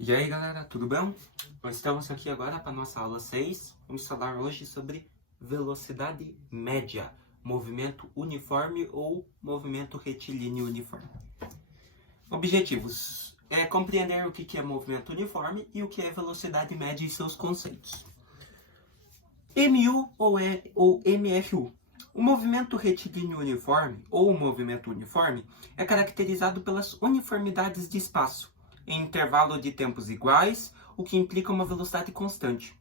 E aí galera, tudo bem? Nós estamos aqui agora para nossa aula 6. Vamos falar hoje sobre velocidade média, movimento uniforme ou movimento retilíneo uniforme. Objetivos: compreender o que é movimento uniforme e o que é velocidade média e seus conceitos. MU ou MFU. O movimento retilíneo uniforme ou movimento uniforme é caracterizado pelas uniformidades de espaço em intervalo de tempos iguais, o que implica uma velocidade constante.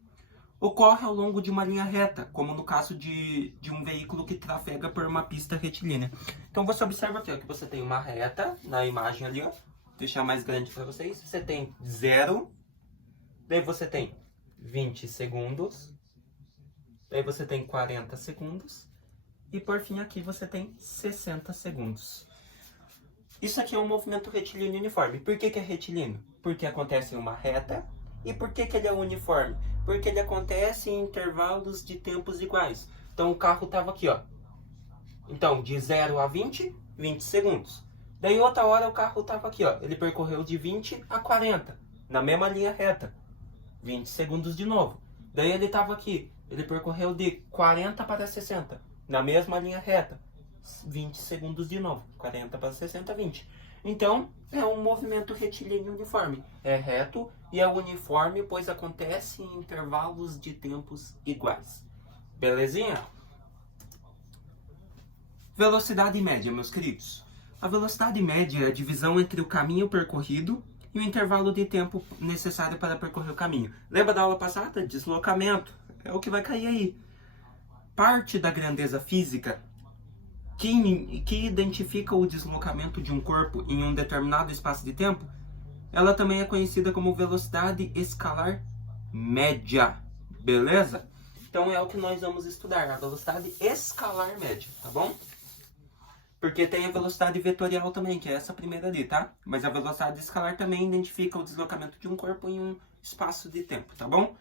Ocorre ao longo de uma linha reta, como no caso de um veículo que trafega por uma pista retilínea. Então você observa aqui, ó, que você tem uma reta na imagem ali, ó. Vou deixar mais grande para vocês. Você tem 0, daí você tem 20 segundos, daí você tem 40 segundos e por fim aqui você tem 60 segundos. Isso aqui é um movimento retilíneo uniforme. Por que é retilíneo? Porque acontece em uma reta. E por que ele é uniforme? Porque ele acontece em intervalos de tempos iguais. Então o carro estava aqui, ó. Então, de 0 a 20, 20 segundos. Daí outra hora o carro estava aqui, ó. Ele percorreu de 20 a 40, na mesma linha reta. 20 segundos de novo. Daí ele estava aqui. Ele percorreu de 40 para 60, na mesma linha reta. 20 segundos de novo, 40 para 60, 20. Então, é um movimento retilíneo uniforme. É reto e é uniforme, pois acontece em intervalos de tempos iguais. Belezinha? Velocidade média, meus queridos. A velocidade média é a divisão entre o caminho percorrido e o intervalo de tempo necessário para percorrer o caminho. Lembra da aula passada? Deslocamento. É o que vai cair aí. Parte da grandeza física que identifica o deslocamento de um corpo em um determinado espaço de tempo, ela também é conhecida como velocidade escalar média, beleza? Então é o que nós vamos estudar, a velocidade escalar média, tá bom? Porque tem a velocidade vetorial também, que é essa primeira ali, tá? Mas a velocidade escalar também identifica o deslocamento de um corpo em um espaço de tempo, tá bom?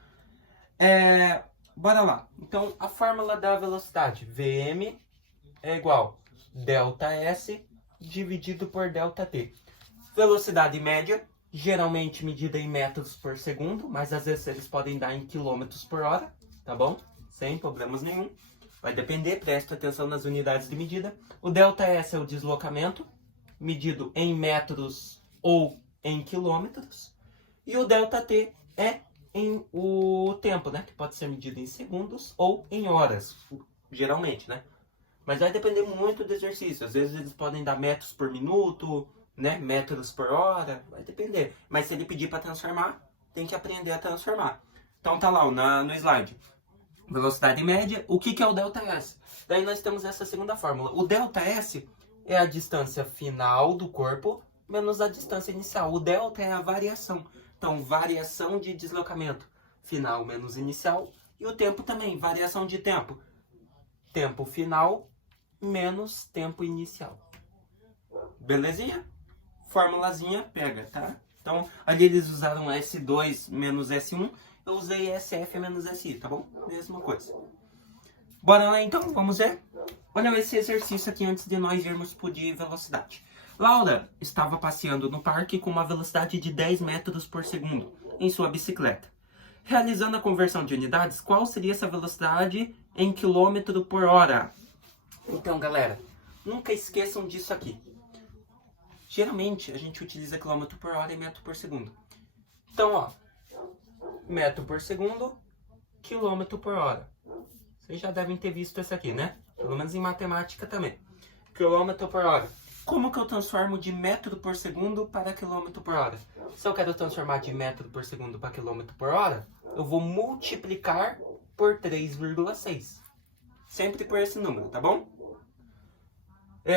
Bora lá. Então, a fórmula da velocidade, Vm é igual ΔS dividido por ΔT. Velocidade média, geralmente medida em metros por segundo, mas às vezes eles podem dar em quilômetros por hora, tá bom? Sem problemas nenhum. Vai depender, preste atenção nas unidades de medida. O ΔS é o deslocamento, medido em metros ou em quilômetros. E o ΔT é o tempo, né? Que pode ser medido em segundos ou em horas, geralmente, né? Mas vai depender muito do exercício. Às vezes eles podem dar metros por minuto, né? Metros por hora. Vai depender. Mas se ele pedir para transformar, tem que aprender a transformar. Então tá lá no slide. Velocidade média. O que é o ΔS? Daí nós temos essa segunda fórmula. O ΔS é a distância final do corpo menos a distância inicial. O delta é a variação. Então, variação de deslocamento final menos inicial. E o tempo também, variação de tempo. Tempo final menos tempo inicial. Belezinha? Formulazinha pega, tá? Então, ali eles usaram S2 menos S1. Eu usei SF menos SI, tá bom? Mesma coisa. Bora lá então, vamos ver? Olha esse exercício aqui antes de nós irmos pro de velocidade. Laura estava passeando no parque com uma velocidade de 10 metros por segundo em sua bicicleta. Realizando a conversão de unidades, qual seria essa velocidade em quilômetro por hora? Então, galera, nunca esqueçam disso aqui. Geralmente, a gente utiliza quilômetro por hora e metro por segundo. Então, ó, metro por segundo, quilômetro por hora. Vocês já devem ter visto isso aqui, né? Pelo menos em matemática também. Quilômetro por hora. Como que eu transformo de metro por segundo para quilômetro por hora? Se eu quero transformar de metro por segundo para quilômetro por hora, eu vou multiplicar por 3,6. Sempre por esse número, tá bom?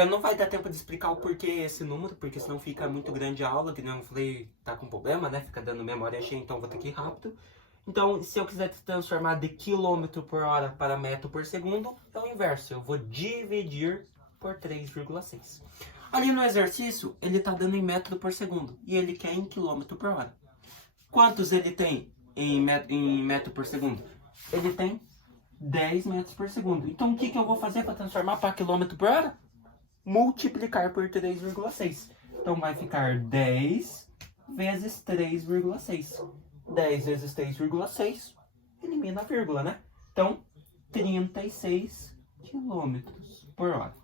Não vai dar tempo de explicar o porquê esse número, porque senão fica muito grande a aula, que nem eu falei, tá com problema, né? Fica dando memória cheia, então vou ter que ir rápido. Então, se eu quiser transformar de quilômetro por hora para metro por segundo, é o inverso. Eu vou dividir por 3,6. Ali no exercício, ele tá dando em metro por segundo, e ele quer em quilômetro por hora. Quantos ele tem em metro por segundo? Ele tem 10 metros por segundo. Então, o que eu vou fazer para transformar para quilômetro por hora? Multiplicar por 3,6. Então vai ficar 10 vezes 3,6. 10 vezes 3,6, elimina a vírgula, né? Então, 36 quilômetros por hora.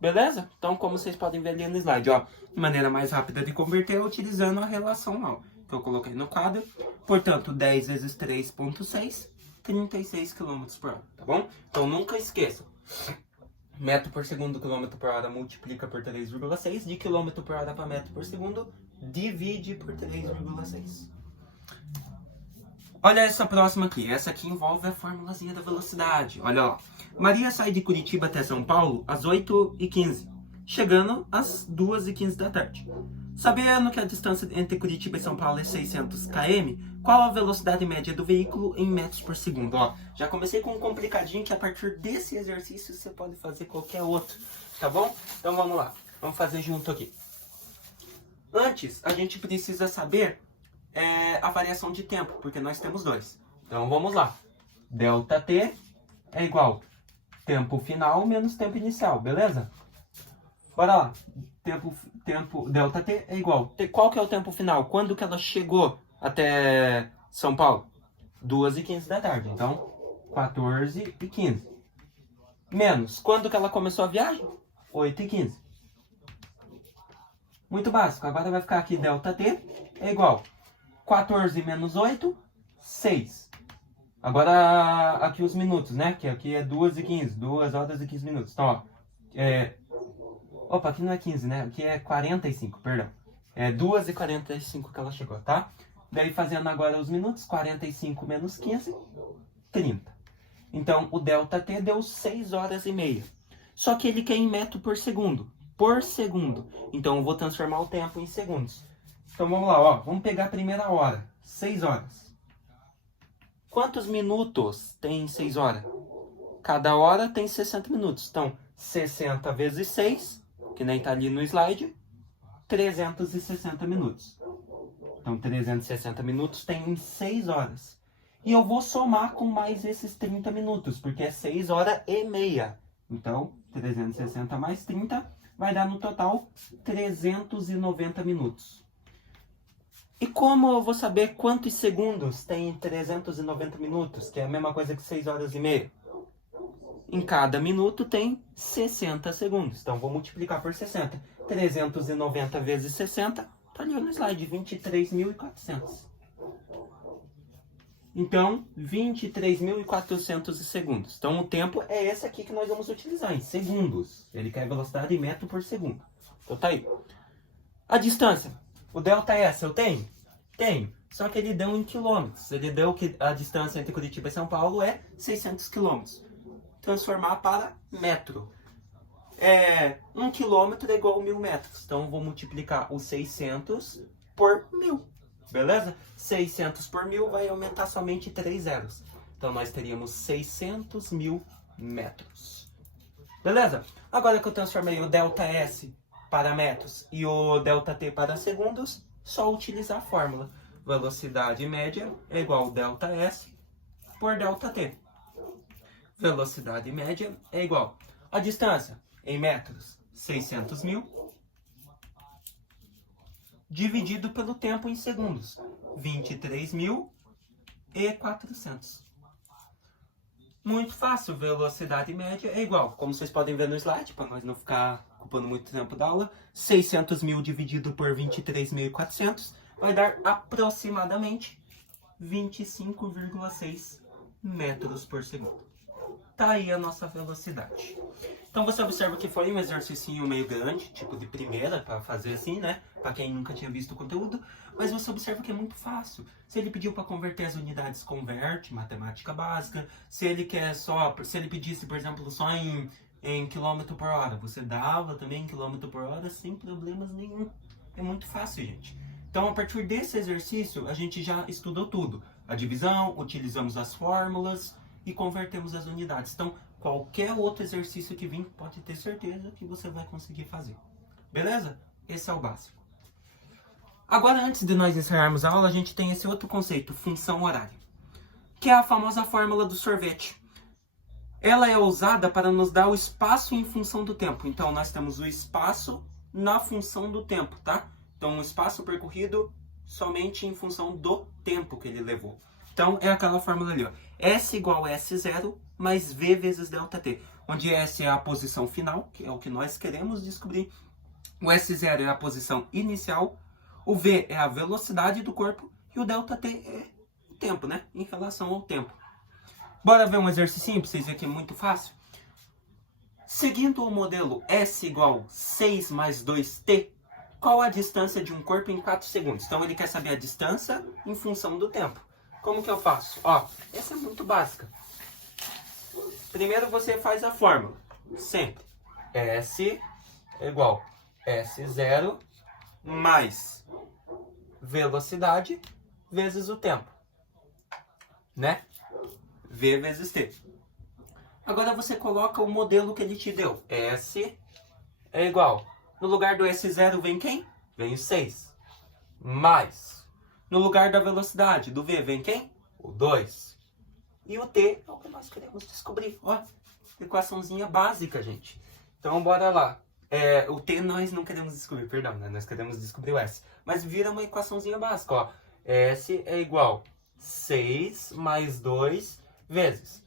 Beleza? Então, como vocês podem ver ali no slide, ó, maneira mais rápida de converter é utilizando a relação ó, que eu coloquei no quadro. Portanto, 10 vezes 3,6, 36 km por hora, tá bom? Então, nunca esqueça. Metro por segundo, quilômetro por hora multiplica por 3,6. De quilômetro por hora para metro por segundo, divide por 3,6. Olha essa próxima aqui. Essa aqui envolve a formulazinha da velocidade. Olha, ó. Maria sai de Curitiba até São Paulo às 8h15, chegando às 2h15 da tarde. Sabendo que a distância entre Curitiba e São Paulo é 600 km, qual a velocidade média do veículo em metros por segundo? Ó, já comecei com um complicadinho que a partir desse exercício você pode fazer qualquer outro, tá bom? Então vamos lá, vamos fazer junto aqui. Antes, a gente precisa saber a variação de tempo, porque nós temos dois. Então vamos lá. ΔT é igual tempo final menos tempo inicial, beleza? Bora lá. ΔT é igual. Qual que é o tempo final? Quando que ela chegou até São Paulo? 2h15 da tarde. Então, 14h15. Menos. Quando que ela começou a viagem? 8h15. Muito básico. Agora vai ficar aqui ΔT é igual 14 menos 8, 6. Agora aqui os minutos, né? Que aqui é 2h15. 2 horas e 15 minutos. Então, ó. Opa, aqui não é 15, né? Aqui é 45, perdão. É 2h45 que ela chegou, tá? Daí fazendo agora os minutos, 45 menos 15, 30. Então, o ΔT deu 6 horas e meia. Só que ele quer em metro por segundo. Por segundo. Então, eu vou transformar o tempo em segundos. Então, vamos lá, ó. Vamos pegar a primeira hora. 6 horas. Quantos minutos tem 6 horas? Cada hora tem 60 minutos. Então, 60 vezes 6, que nem tá ali no slide, 360 minutos. Então, 360 minutos tem 6 horas. E eu vou somar com mais esses 30 minutos, porque é 6 horas e meia. Então, 360 mais 30 vai dar no total 390 minutos. E como eu vou saber quantos segundos tem 390 minutos, que é a mesma coisa que 6 horas e meia? Em cada minuto tem 60 segundos. Então, vou multiplicar por 60. 390 vezes 60, tá ali no slide, 23.400. Então, 23.400 segundos. Então, o tempo é esse aqui que nós vamos utilizar, em segundos. Ele quer velocidade em metro por segundo. Então, tá aí. A distância. O ΔS eu tenho? Tenho. Só que ele deu em quilômetros. Ele deu que a distância entre Curitiba e São Paulo é 600 quilômetros. Transformar para metro. 1 quilômetro é igual a 1.000 metros. Então, vou multiplicar os 600 por 1.000. Beleza? 600 por 1.000 vai aumentar somente 3 zeros. Então, nós teríamos 600.000 metros. Beleza? Agora que eu transformei o ΔS para metros e o ΔT para segundos, só utilizar a fórmula. Velocidade média é igual a ΔS por ΔT. Velocidade média é igual a distância em metros, 600.000, dividido pelo tempo em segundos, 23.400. Muito fácil, velocidade média é igual, como vocês podem ver no slide, para nós não ficar ocupando muito tempo da aula, 600.000 dividido por 23.400 vai dar aproximadamente 25,6 metros por segundo. Tá aí a nossa velocidade. Então você observa que foi um exercício meio grande, tipo de primeira, para fazer assim, né? Para quem nunca tinha visto o conteúdo. Mas você observa que é muito fácil. Se ele pediu para converter as unidades, converte, matemática básica. Se ele pedisse, por exemplo, só em quilômetro por hora, você dava também em quilômetro por hora sem problemas nenhum. É muito fácil, gente. Então, a partir desse exercício, a gente já estudou tudo. A divisão, utilizamos as fórmulas e convertemos as unidades. Então, qualquer outro exercício que vir, pode ter certeza que você vai conseguir fazer. Beleza? Esse é o básico. Agora, antes de nós encerrarmos a aula, a gente tem esse outro conceito, função horária, que é a famosa fórmula do sorvete. Ela é usada para nos dar o espaço em função do tempo. Então, nós temos o espaço na função do tempo, tá? Então, o espaço percorrido somente em função do tempo que ele levou. Então, é aquela fórmula ali, ó. S igual a S0 mais V vezes ΔT. Onde S é a posição final, que é o que nós queremos descobrir. O S0 é a posição inicial. O V é a velocidade do corpo. E o ΔT é o tempo, né? Em relação ao tempo. Bora ver um exercício para vocês verem que é muito fácil? Seguindo o modelo S igual 6 mais 2t, qual a distância de um corpo em 4 segundos? Então ele quer saber a distância em função do tempo. Como que eu faço? Ó, essa é muito básica. Primeiro você faz a fórmula. Sempre. S é igual S0 mais velocidade vezes o tempo. Né? V vezes T. Agora você coloca o modelo que ele te deu. S é igual. No lugar do S0 vem quem? Vem o 6. Mais. No lugar da velocidade do V vem quem? O 2. E o T é o que nós queremos descobrir. Ó, equaçãozinha básica, gente. Então, bora lá. O T nós não queremos descobrir, perdão, né? Nós queremos descobrir o S. Mas vira uma equaçãozinha básica, ó. S é igual 6 mais 2 vezes.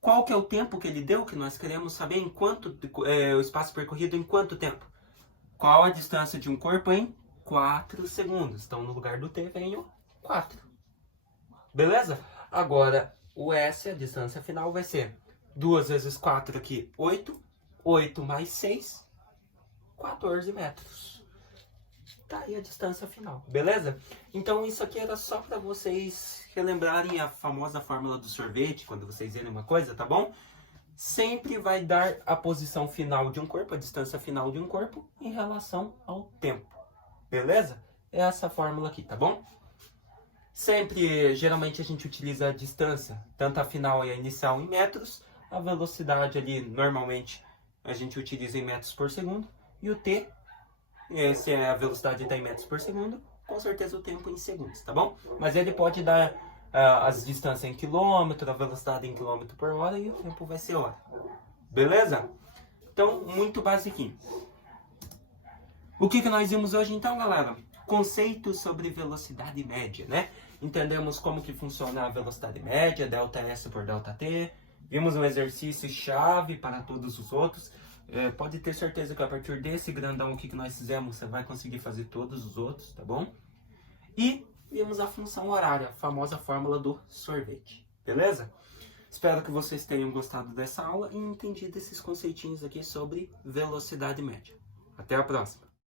Qual que é o tempo que ele deu? Que nós queremos saber em quanto o espaço percorrido em quanto tempo. Qual a distância de um corpo em 4 segundos. Então, no lugar do T vem o 4. Beleza? Agora, o S, a distância final, vai ser 2 vezes 4 aqui, 8. 8 mais 6, 14 metros. Tá aí a distância final, beleza? Então, isso aqui era só para vocês relembrarem a famosa fórmula do sorvete, quando vocês verem uma coisa, tá bom? Sempre vai dar a posição final de um corpo, a distância final de um corpo, em relação ao tempo. Beleza? É essa fórmula aqui, tá bom? Sempre, geralmente, a gente utiliza a distância, tanto a final e a inicial em metros. A velocidade ali, normalmente, a gente utiliza em metros por segundo. E o T, se a velocidade está em metros por segundo, com certeza o tempo em segundos, tá bom? Mas ele pode dar as distâncias em quilômetro, a velocidade em quilômetro por hora e o tempo vai ser hora. Beleza? Então, muito basiquinho. O que nós vimos hoje então, galera? Conceitos sobre velocidade média, né? Entendemos como que funciona a velocidade média, ΔS por ΔT. Vimos um exercício chave para todos os outros. Pode ter certeza que a partir desse grandão aqui que nós fizemos, você vai conseguir fazer todos os outros, tá bom? E vimos a função horária, a famosa fórmula do sorvete, beleza? Espero que vocês tenham gostado dessa aula e entendido esses conceitinhos aqui sobre velocidade média. Até a próxima!